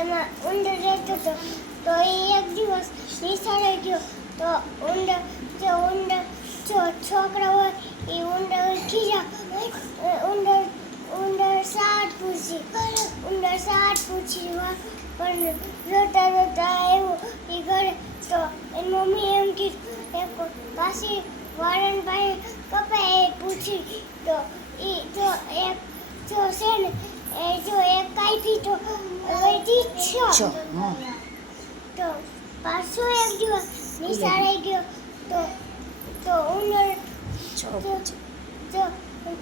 એમાં ઉંદર રહેતો હતો. તો એ એક દિવસ નિશાળે ગયો. તો ઉંદર જો છોકરા હોય એ ઉંદર ખીજા ઉંદર સાત પૂછી પણ રોતા આવ્યો એ ઘરે. તો એની મમ્મી એમ કીધું પાછી વાળન પાસે કપાય એ પૂછી. તો એ જો એક જો છે ને એ જો એક કાપી તો વધી છ. તો પાછો એક દિવસ નિશાળે ગયો. તો ઉંદર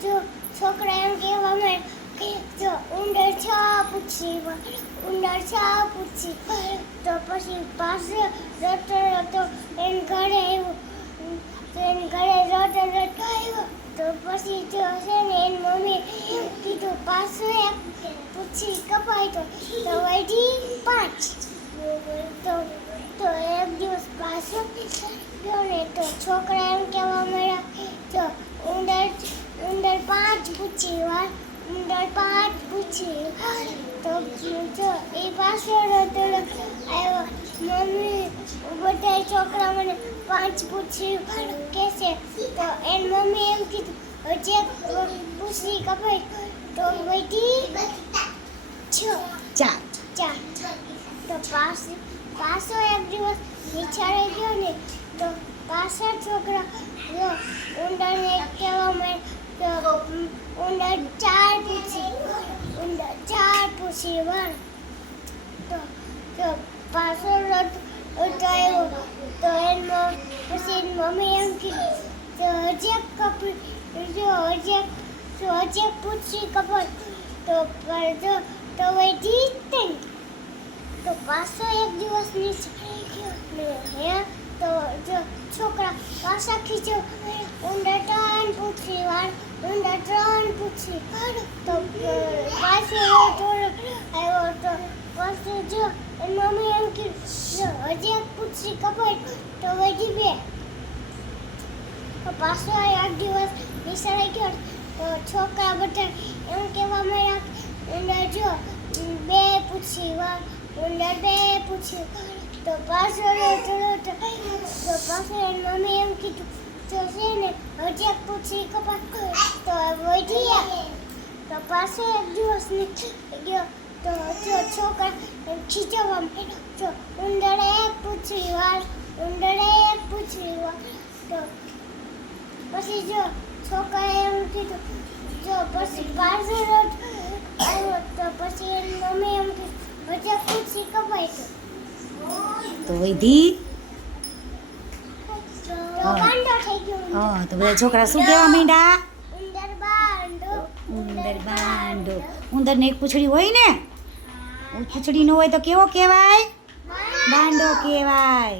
જો છોકરા એમ કહેવા માંડ્યા કે જો ઉંદર છા પૂછી. તો પછી પાછો રડતો એને ઘરે આવ્યો. તો પછી જો છે ને એની મમ્મી કીધું પાછો એક પૂછી કપાય તો વધી 5. તો એક દિવસ પાછો ગયો ને તો છોકરા એમ કહેવા મળ્યા જો ઉંદર 5 પૂછી તો જો એ પાછો રડતો આવ્યો. મમ્મી બધા છોકરા મને 5 પૂછી કહેશે. તો એની મમ્મી એમ કીધું જે પૂછી કપાય તો વધી 4. તો પાછો એક દિવસ નિશાળે ગયો ને તો પાછા છોકરા ઉંદરને કહેવા માંડ્યા ઉંદર 4 પૂછી વાર. તો પાછો રડતો આવ્યો. તો પછી એની મમ્મી એમ કીધું હજે પૂછી કપાય તો વધી 3. તો પાછો એક દિવસ નિશાળે ગયો તો જો છોકરા પાછા ખીચો ઉંદર 3 પૂછી વાર. તો પાછો આવ્યો. તો પાછું જો એની મમ્મી એમ કીધું હજી એક પૂછી કપાય તો વધી 2. તો પાછો એક દિવસ નિશાળે ગયો. તો છોકરા બધા એમ કહેવા માંડ્યા ઉંદર જો 2 પૂછી વાર. તો પાછો તો પાછો એની મમ્મી એમ કીધું તો છે ને હજી એક પૂછી કપાય તો વધી 1. તો પાછો એક દિવસ ગયો. તો જો છોકરા ખીચવા તો ઉંદર 1 પૂછી વાર. તો પછી જો છોકરા એમ કીધું જો પછી પાછો આવ્યો. તો પછી એની મમ્મી એમ કીધું હજી પૂછી કપાય તો વધી તો ગાંડો થઈ ગયો. તો બધા છોકરા શું કહેવા માંડ્યા? ઉંદર બાંડો. ઉંદરને એક પૂંછડી હોય ને પૂંછડી ન હોય તો કેવો કહેવાય? બાંડો કહેવાય.